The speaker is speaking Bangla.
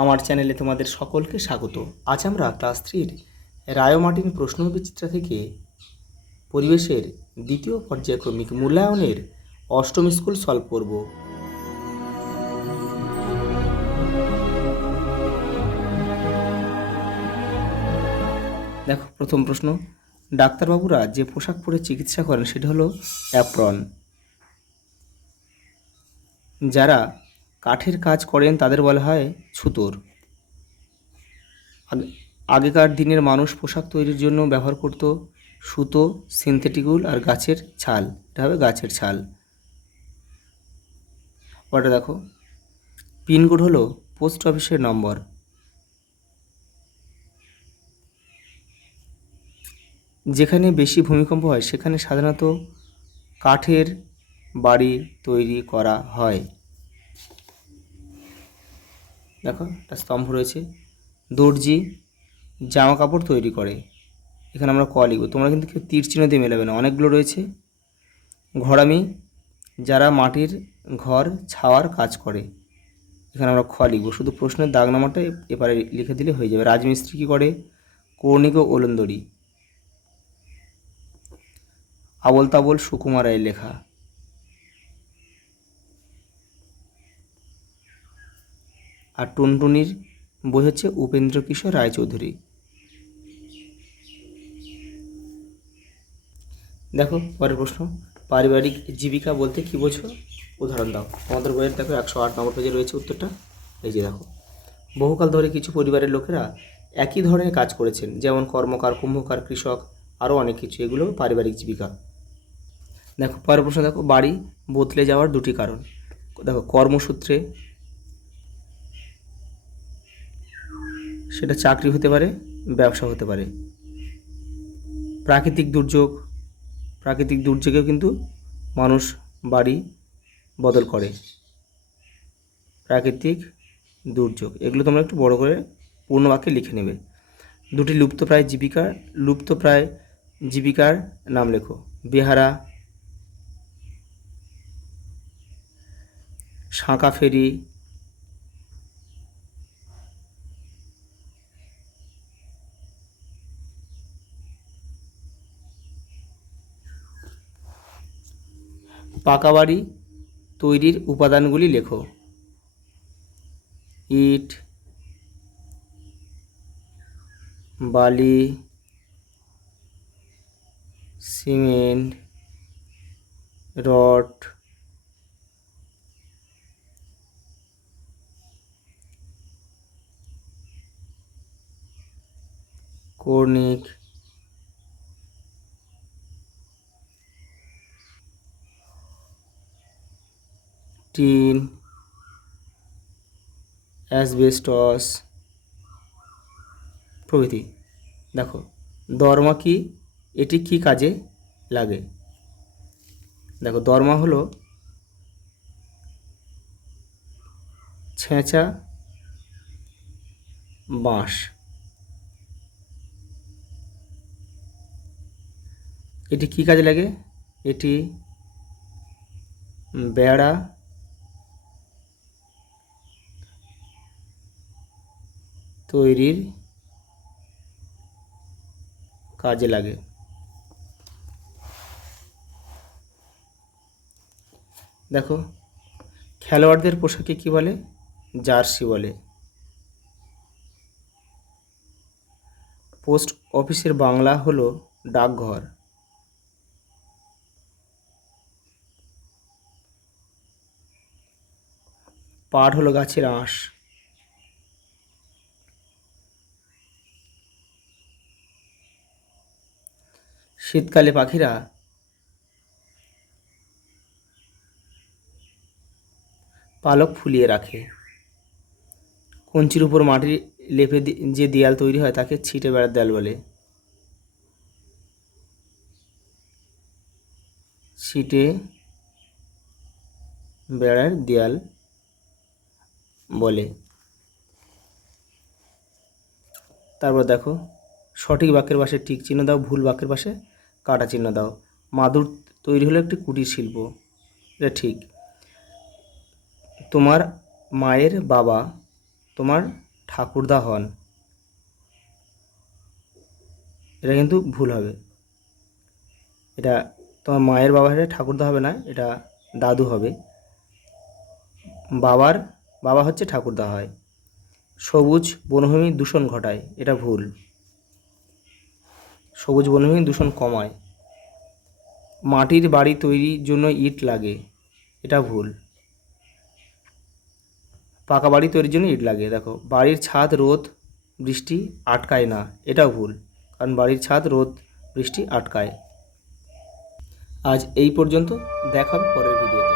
আমার চ্যানেলে তোমাদের সকলকে স্বাগত। আজ আমরা ক্লাস 3-র রায় মার্টিন প্রশ্নবিচিত্রা থেকে পরিবেশের দ্বিতীয় পর্যায়ক্রমিক মূল্যায়নের অষ্টম স্কুল সলভ করব। দেখো, প্রথম প্রশ্ন, ডাক্তারবাবুরা যে পোশাক পরে চিকিৎসা করেন সেটা হলো অ্যাপ্রন। যারা কাঠের কাজ করেন তাদের বলা হয় ছুতোর। আগেকার দিনের মানুষ পোশাক তৈরির জন্য ব্যবহার করত সুতো, সিনথেটিক উল আর গাছের ছাল। এটা হবে গাছের ছাল। ওটা দেখো, পিনকোড হলো পোস্ট অফিসের নম্বর। যেখানে বেশি ভূমিকম্প হয় সেখানে সাধারণত কাঠের বাড়ি তৈরি করা হয়। দেখো, একটা স্তম্ভ রয়েছে। দর্জি জামা কাপড় তৈরি করে, এখানে আমরা ক লিখব। তোমরা কিন্তু কেউ তীর চিহ্ন দিয়ে মেলাবে না, অনেকগুলো রয়েছে। ঘরামি যারা মাটির ঘর ছাওয়ার কাজ করে, এখানে আমরা খ লিখব। শুধু প্রশ্নের দাগ নাম্বারটা এবারে লিখে দিলে হয়ে যাবে। রাজমিস্ত্রি কী করে? কৌণিক ও ওলন্দরি। আবল তাবল সুকুমার রায়ের লেখা। আর টুনটুনির বই হচ্ছে উপেন্দ্র কিশোর রায়চৌধুরী। দেখো, পরের প্রশ্ন, পারিবারিক জীবিকা বলতে কী বোঝো? উদাহরণ দাও। তোমাদের বইয়ের দেখো 108 নম্বর পেজে রয়েছে উত্তরটা। এই যে দেখো, বহুকাল ধরে কিছু পরিবারের লোকেরা একই ধরনের কাজ করেছেন, যেমন কর্মকার, কুম্ভকার, কৃষক, আরও অনেক কিছু। এগুলো পারিবারিক জীবিকা। দেখো, পরের প্রশ্ন দেখো, বাড়ি বদলে যাওয়ার দুটি কারণ। দেখো, কর্মসূত্রে, সেটা চাকরি হতে পারে, ব্যবসা হতে পারে। প্রাকৃতিক দুর্যোগ, প্রাকৃতিক দুর্যোগেও কিন্তু মানুষ বাড়ি বদল করে। প্রাকৃতিক দুর্যোগ, এগুলো তোমরা একটু বড় করে পূর্ণ বাক্যে লিখে নেবে। দুটি লুপ্তপ্রায় জীবিকার নাম লেখো। বেহারা, শাঁকা ফেরি, পাকা বাড়ি তৈরির উপাদানগুলি লেখো। ইট, বালি, cement, rod, Cornick, tin, asbestos প্রভৃতি। দেখো, দরমা কি? এটি কি কাজে লাগে? দেখো, দরমা হলো ছেঁচা বাঁশ। এটি কি কাজে লাগে? এটি বেড়া তৈরির কাজে লাগে। দেখো, খেলোয়াড়দের পোশাকে কি বলে? জার্সি বলে। পোস্ট অফিসের বাংলা হলো ডাকঘর। পাট হলো গাছের আঁশ। শীতকালে পাখিরা পালক ফুলিয়ে রাখে। কঞ্চির উপর মাটি লেপে যে দেয়াল তৈরি হয় তাকে ছিটে বেড়ার দেয়াল বলে। ছিটে বেড়ার দেয়াল বলে। তারপর দেখো, সঠিক বাক্যের পাশে টিক চিহ্ন দাও, ভুল বাক্যের পাশে কাটা চিহ্ন দাও। মাদুর তৈরি হলো একটি কুটির শিল্প, এটা ঠিক। তোমার মায়ের বাবা তোমার ঠাকুরদা হন। এটা কিন্তু ভুল হবে। এটা তোমার মায়ের বাবা হলে ঠাকুরদা হবে না, এটা দাদু হবে। বাবা হচ্ছে ঠাকুরদা হয়। সবুজ বনভূমি দূষণ ঘটায়, এটা ভুল। সবুজ বনভূমি দূষণ কমায়। মাটির বাড়ি তৈরির জন্য ইট লাগে, এটা ভুল। পাকা বাড়ি তৈরির জন্য ইট লাগে। দেখো, বাড়ির ছাদ রোদ বৃষ্টি আটকায় না, এটাও ভুল, কারণ বাড়ির ছাদ রোদ বৃষ্টি আটকায়। আজ এই পর্যন্ত, দেখা হবে পরের ভিডিওতে।